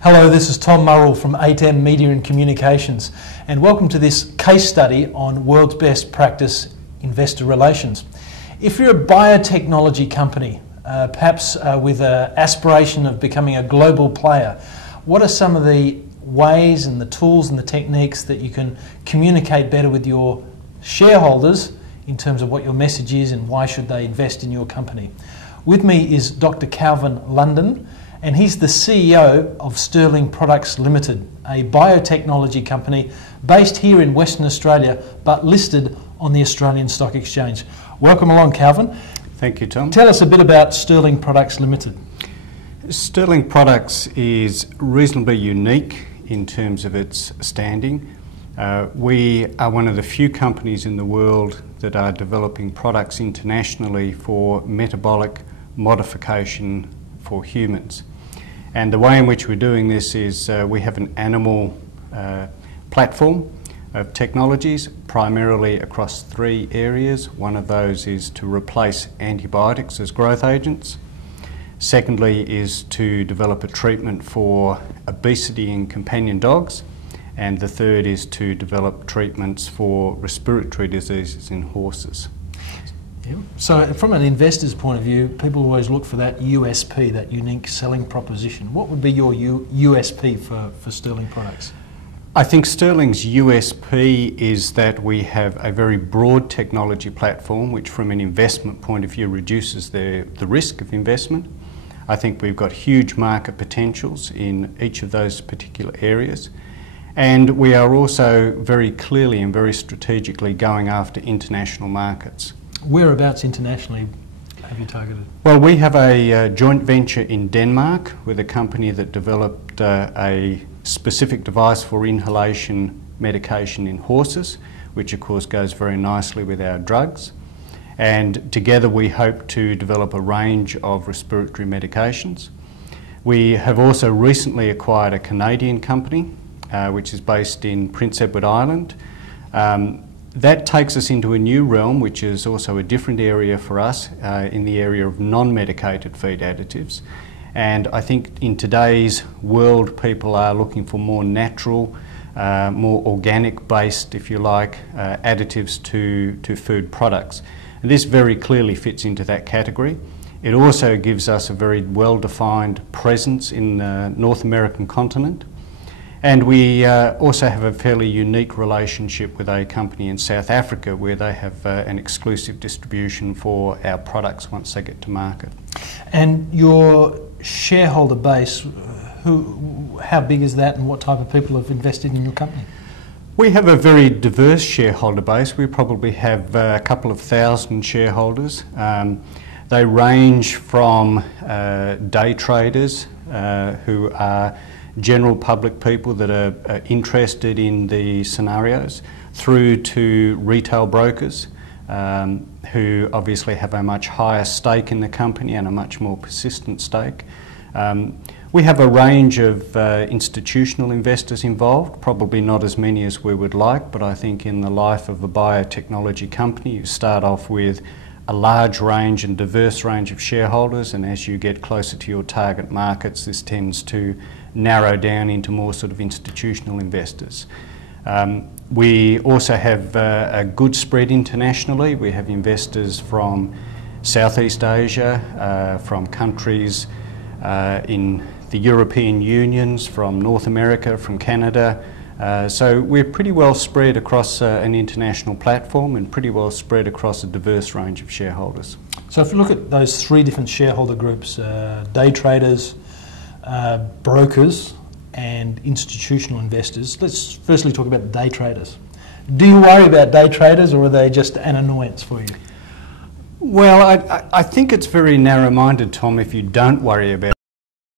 Hello, this is Tom Murrell from 8M Media and Communications, and welcome to this case study on world's best practice investor relations. If you're a biotechnology company, perhaps with an aspiration of becoming a global player, what are some of the ways and the tools and the techniques that you can communicate better with your shareholders in terms of what your message is and why should they invest in your company? With me is Dr. Calvin London, and he's the CEO of Sterling Products Limited, a biotechnology company based here in Western Australia but listed on the Australian Stock Exchange. Welcome along, Calvin. Thank you, Tom. Tell us a bit about Sterling Products Limited. Sterling Products is reasonably unique in terms of its standing. We are one of the few companies in the world that are developing products internationally for metabolic modification for humans. And the way in which we're doing this is we have an animal platform of technologies, primarily across three areas. One of those is to replace antibiotics as growth agents. Secondly is to develop a treatment for obesity in companion dogs. And the third is to develop treatments for respiratory diseases in horses. Yep. So from an investor's point of view, people always look for that USP, that unique selling proposition. What would be your USP for Sterling Products? I think Sterling's USP is that we have a very broad technology platform which from an investment point of view reduces the risk of investment. I think we've got huge market potentials in each of those particular areas. And we are also very clearly and very strategically going after international markets. Whereabouts internationally have you targeted? Well, we have a joint venture in Denmark with a company that developed a specific device for inhalation medication in horses, which of course goes very nicely with our drugs. And together we hope to develop a range of respiratory medications. We have also recently acquired a Canadian company which is based in Prince Edward Island. That takes us into a new realm, which is also a different area for us, in the area of non-medicated feed additives. And I think in today's world, people are looking for more natural, more organic-based, if you like, additives to food products. And this very clearly fits into that category. It also gives us a very well-defined presence in the North American continent. And we also have a fairly unique relationship with a company in South Africa where they have an exclusive distribution for our products once they get to market. And your shareholder base, how big is that and what type of people have invested in your company? We have a very diverse shareholder base. We probably have a couple of thousand shareholders. They range from day traders who are general public people that are interested in the scenarios, through to retail brokers who obviously have a much higher stake in the company and a much more persistent stake. We have a range of institutional investors involved, probably not as many as we would like, but I think in the life of a biotechnology company you start off with a large range and diverse range of shareholders, and as you get closer to your target markets this tends to narrow down into more sort of institutional investors. We also have a good spread internationally. We have investors from Southeast Asia, from countries in the European Unions, from North America, from Canada. So we're pretty well spread across an international platform and pretty well spread across a diverse range of shareholders. So if you look at those three different shareholder groups, day traders, brokers and institutional investors, let's firstly talk about the day traders. Do you worry about day traders or are they just an annoyance for you? Well, I think it's very narrow-minded, Tom, if you don't worry about